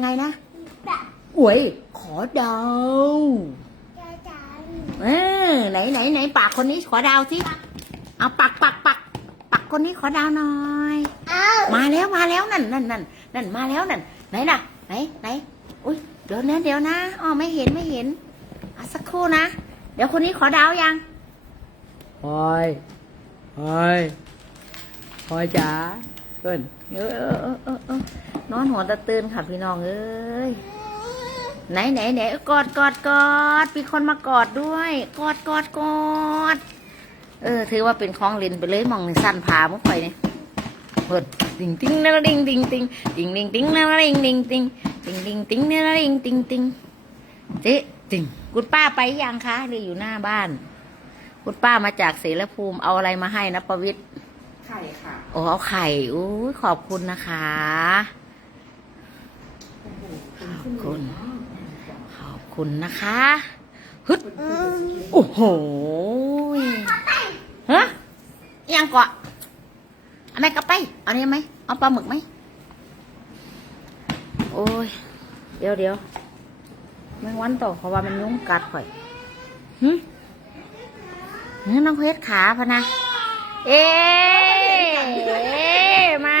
ยังไงนะแบบอวยขอดาวจะจังเออไหนไหนไหนปากคนนี้ขอดาวสิเอาปักปักปักปักคนนี้ขอดาวหน่อยเอามาแล้วมาแล้วนั่นนั่นนั่นนั่นมาแล้วนั่นไหนน่ะไหนไหนอุ้ยเดี๋ยวนะเดี๋ยวนะอ๋อไม่เห็นไม่เห็นอะสักครู่นะเดี๋ยวคนนี้ขอดาวยังพลอยพลอยพลอยจ๋า เกินเออเออเออนอนหัวตะตื่นค่ะพี่น้องเอ้ยไหนไหนไหนกอดกอดกอดมีคนมากอดด้วย กอดกอดกอด เออ ถือว่าเป็นของล่นไปเลยมองในสั้นผาเมื่อไหร่เนี่ยเปิดติงติงนาดิงติงติงติงติงติงนาดิงติงติงติงติงติงนาดิงติงติงเจ๊ติงคุณป้าไปยังคะหรืออยู่หน้าบ้าน คุณป้ามาจากเสรภูมิเอาอะไรมาให้นะประวิตร ไข่ค่ะ โอ้เอาไข่อู้ยขอบคุณนะคะขอบคุณ ขอบคุณนะคะฮึดโอ้โหยฮะยังเกาะเอาไหมกลับไป เอานี่ไหมเอาปลาหมึกไหมโอ้ย เดี๋ยวเดี๋ยวแมงวันตกเพราะว่ามันยุงกัดข่อยหึหึน้องเพชรขาพะนะ เอ๊ะมา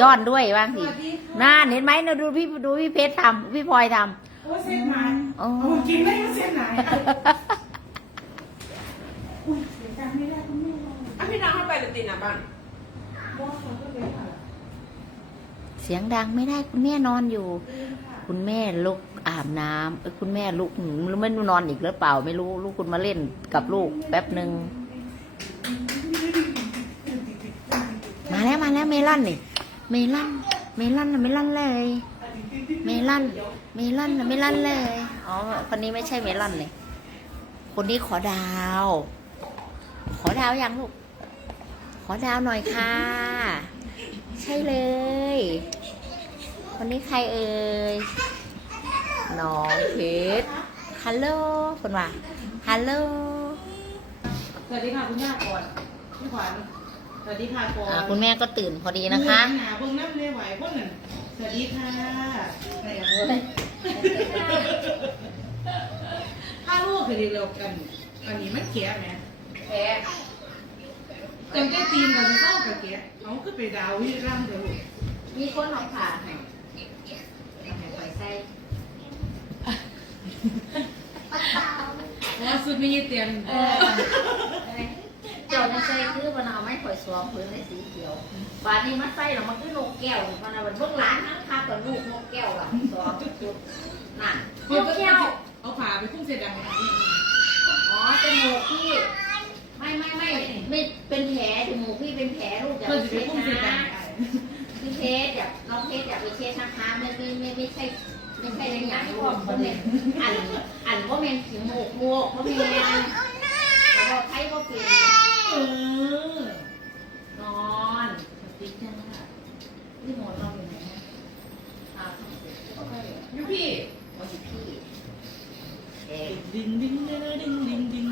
ย้อนด้วยบ้างสิน่าเห็นไหมนะดูพี่ดูพี่เพชรทำพี่พลอยทโอ้เส้นไหนำโอ้โอ้กินได้ก็เส้นไหนอุ้ยเสียงดังไม่ได้คุณแม่อะพี่น้องเข้าไปจะติดนะบ้านเสียงดังไม่ได้คุณแม่นอนอยู่ คุณแม่ลุกอาบน้ำเอ้ยคุณแม่ลุกหนูไม่รู้นอนอีกหรือเปล่า ไม่รู้ลูกคุณมาเล่นกับลูกแป๊บหนึ่งมาแล้วมาแล้วเมลอนนี่ เมลอนเมลอนนะเมลอนเลย เมลอนเมลอนนะเมลอนเลย อ๋อ คนนี้ไม่ใช่เมลอนเลย คนนี้ขอดาว ขอดาวยังลูก ขอดาวหน่อยค่ะ ใช่เลย คนนี้ใครเอ่ย น้องเพชรฮัลโหลคนว่าฮัลโหล สวัสดีค่ะคุณย่าก่อนพี่ขวัญ สวัสดีค่ะก่อนอ่าคุณแม่ก็ตื่นพอดีนะคะหนาพวกน้ำเลยไหวพวกนั้นสวัสดีค่ะอะไรอย่างเงี้ยถ้าลูกคือดีเร็วกัน อันนี้มันเขียไหมแพ้จำได้ตีนกันเข้ากับเกียเขาคือไปดาวที่ร่างเดียวลูกมีคนเอาผ่าให้เอาให้ไปใส่ว่าสุดไม่ยืดเตียน เออเจ้าจะใส่คือมันเอาไม้ข่อยสวมพื้นในสีเขียวบาดนี้มันใส่แล้วมันคือนกแก้วมันเอาเป็นพวกหลานทั้งคากับลูกนกแก้วล่ะสวมชุดนั่นนกแก้วเอาผ่าไปพุ่งเสร็จดังขนาดนี้อ๋อจมูกพี่ไม่ไม่ไม่ไม่เป็นแผลจมูกพี่เป็นแผลลูกอย่าเพื่อไปจะไปเช็ดพุ่งเสร็จดันะงพี่เพชรอย่าน้องเพชรอย่าไปเช็ดนะคะไม่ไม่ไม่ไม่ใช่ไม่ใช่ในอย่างลูกเพราะเมนอันอันว่าเมนถึงหมูกบวกเพราะเมนแต่ว่าใครก็เป็น เออนอนติ๊กจังค่ะพี่หมอนเราอยู่ไหนนะอ่าโอเคยูพี่มาสิพี่เอ๊ะดิ้งดิ้งดิ้งดิ้งดิ้งดิ้ง